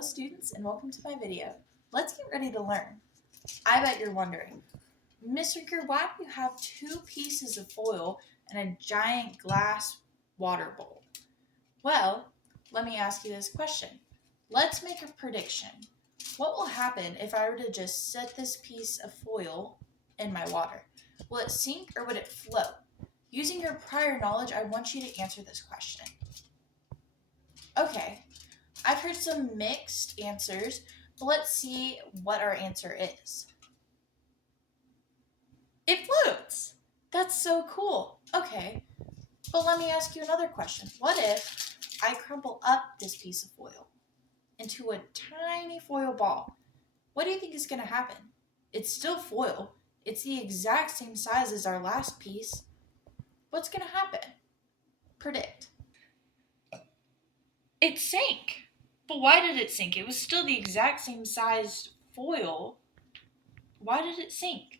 Hello students and welcome to my video. Let's get ready to learn. I bet you're wondering, Mr. Greer, why do you have two pieces of foil and a giant glass water bowl? Well, let me ask you this question. Let's make a prediction. What will happen if I were to just set this piece of foil in my water? Will it sink or would it float? Using your prior knowledge, I want you to answer this question. Okay, I've heard some mixed answers, but let's see what our answer is. It floats! That's so cool. Okay, but let me ask you another question. What if I crumple up this piece of foil into a tiny foil ball? What do you think is going to happen? It's still foil. It's the exact same size as our last piece. What's going to happen? Predict. It sank. But why did it sink? It was still the exact same size foil. Why did it sink?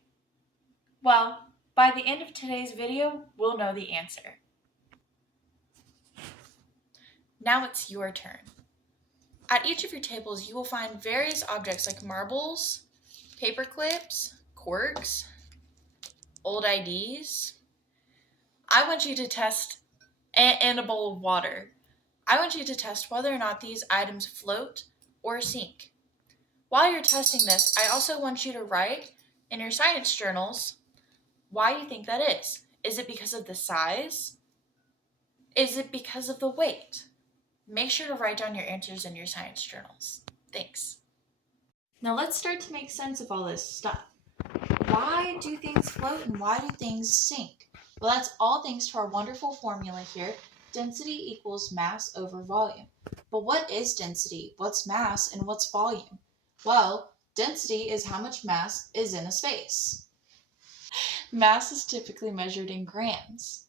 Well, by the end of today's video, we'll know the answer. Now it's your turn. At each of your tables, you will find various objects like marbles, paper clips, corks, old IDs. I want you to test, and a bowl of water. I want you to test whether or not these items float or sink. While you're testing this, I also want you to write in your science journals why you think that is. Is it because of the size? Is it because of the weight? Make sure to write down your answers in your science journals. Thanks. Now let's start to make sense of all this stuff. Why do things float and why do things sink? Well, that's all thanks to our wonderful formula here. Density equals mass over volume. But what is density? What's mass and what's volume? Well, density is how much mass is in a space. Mass is typically measured in grams.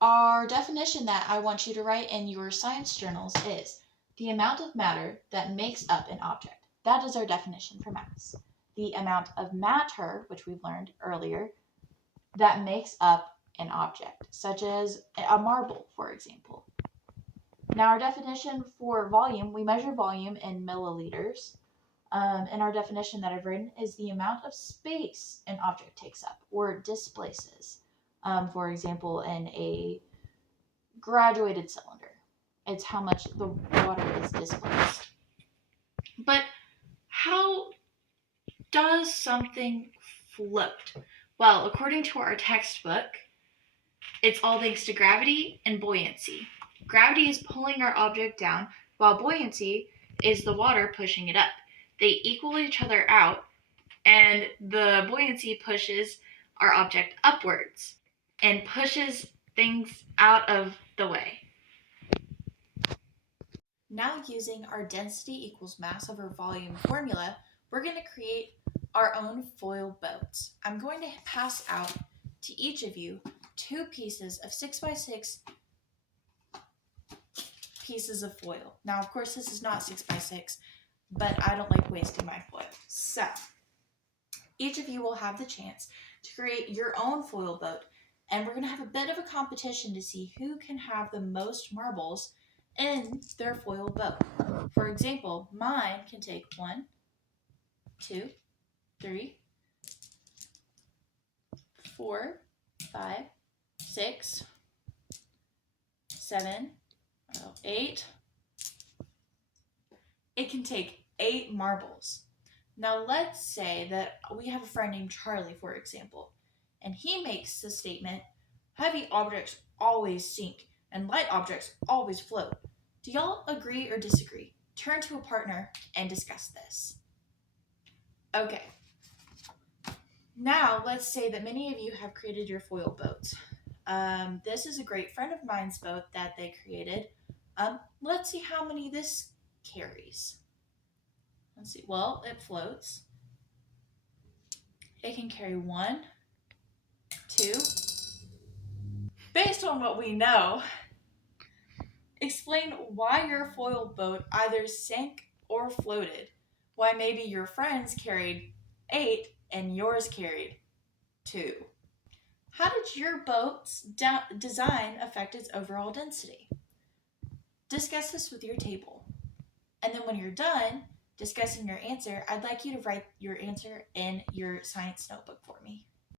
Our definition that I want you to write in your science journals is the amount of matter that makes up an object. That is our definition for mass. The amount of matter, which we've learned earlier, that makes up an object, such as a marble, for example. Now, our definition for volume, we measure volume in milliliters. And our definition that I've written is the amount of space an object takes up or displaces. For example, in a graduated cylinder, it's how much the water is displaced. But how does something float? Well, according to our textbook, it's all thanks to gravity and buoyancy. Gravity is pulling our object down, while buoyancy is the water pushing it up. They equal each other out, and the buoyancy pushes our object upwards and pushes things out of the way. Now, using our density equals mass over volume formula, we're going to create our own foil boats. I'm going to pass out to each of you two pieces of 6x6 pieces of foil. Now, of course, this is not 6x6, but I don't like wasting my foil. So, each of you will have the chance to create your own foil boat, and we're going to have a bit of a competition to see who can have the most marbles in their foil boat. For example, mine can take 1, 2, 3, 4, 5, 6, 7, 8. It can take 8 marbles. Now let's say that we have a friend named Charlie, for example, and he makes the statement, heavy objects always sink and light objects always float. Do y'all agree or disagree? Turn to a partner and discuss this. Okay. Now let's say that many of you have created your foil boats. This is a great friend of mine's boat that they created. Let's see how many this carries. Let's see. Well, it floats. It can carry 1, 2. Based on what we know, explain why your foil boat either sank or floated. Why maybe your friends carried 8 and yours carried 2. How did your boat's design affect its overall density? Discuss this with your table. And then when you're done discussing your answer, I'd like you to write your answer in your science notebook